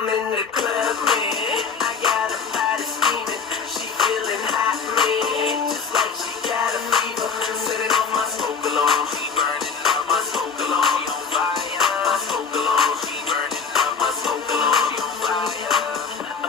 I'm in the club, man. I got a body steaming. She feeling hot, man. Just like she got a fever. Setting off my smoke alarm. She burning up my smoke alarm. She on fire. My smoke alarm. She burning up my smoke alarm. She on fire.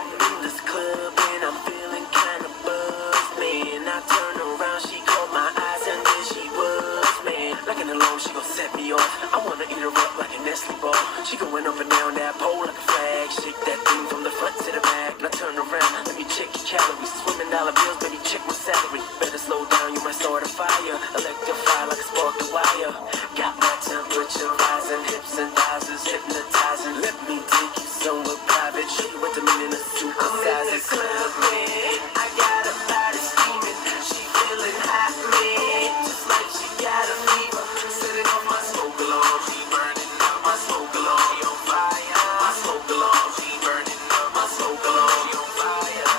I'm in this club and I'm feeling kinda buzzed, man. I turn around, she caught my eyes and there she was, man. Like an alarm, she gon' set me off. I wanna eat her up like a Nestle ball. She going up and down that pole like a flag. Shake that thing from the front to the back. Now turn around, let me check your calories. Swimming dollar bills, baby, check my salary. Better slow down, you might start a fire. Electrify like a spark the wire. Got my temperature rising, hips and thighs is hypnotizing. Let me take you somewhere private. Show you what the meaning of super size is. I'm in the club, man. I got a body steaming. She feeling hot, man. Just like she got a fever. Setting off my smoke alarm. She burning up my smoke alarm. She on fire. My smoke alarm. She burning up my smoke alarm. She on fire.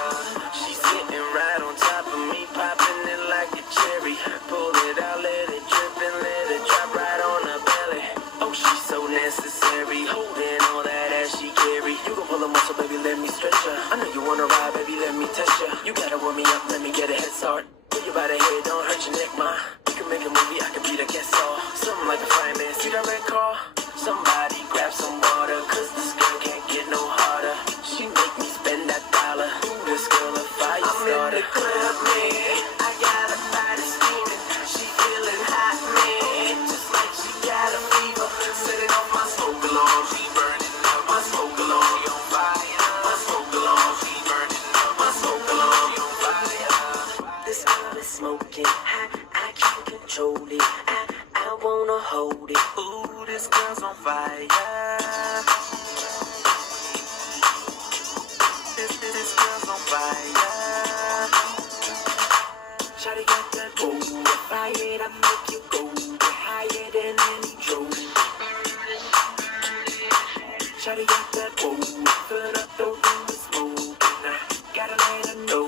She's sitting right on top of me, popping it like a cherry. Pull it out, let it drip and let it drop right on her belly. Oh, she's so necessary. Holding all that ass she carry. You gon' pull a muscle, baby, let me stretch her. I know you wanna ride, baby, let me test ya. You gotta warm me up, let me get a head start. Put you by the head, don't hurt your neck, ma. We can make a movie, I can be the guest star. Something like a fine man, see that red car? Somebody grab some water, cause this girl can't get no harder. She make me spend that dollar. Ooh, this girl a fire starter. I'm in the club, man. I got a body steaming. She feeling hot, man. Just like she got a fever. Setting off my smoke alarm. She burning up my smoke alarm. She on fire. My smoke alarm. She burning up my smoke alarm. She on fire. This girl is smoking hot. I can't control it. I wanna hold it. Ooh, this girl's on fire. This girl's on fire. Shawty got that gold fire that make you go higher than any drone. Shawty got that gold, fill up the room with smoke, and I gotta let her know.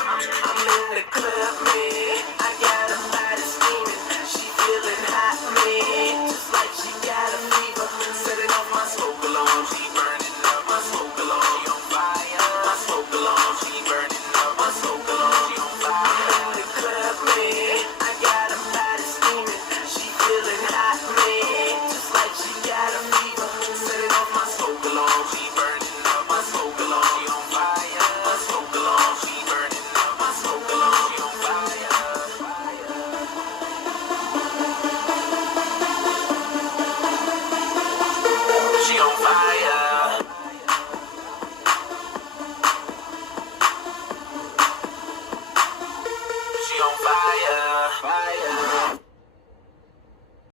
I'm in the club, man. I got a body steaming. She feeling hot, man. Just like she got a fever. Setting off my smoke alarm. She burning up my smoke alarm. She on fire. My smoke alarm. She burning up my smoke alarm. She on fire. I'm in the club, man. I got a body steaming. She feeling hot, man. Just like she got a fever. Setting off my smoke alarm. She burning up my smoke alarm. She on fire. My smoke alarm. She burning up my smoke alarm. She on fire. She on fire. She on fire. Fire.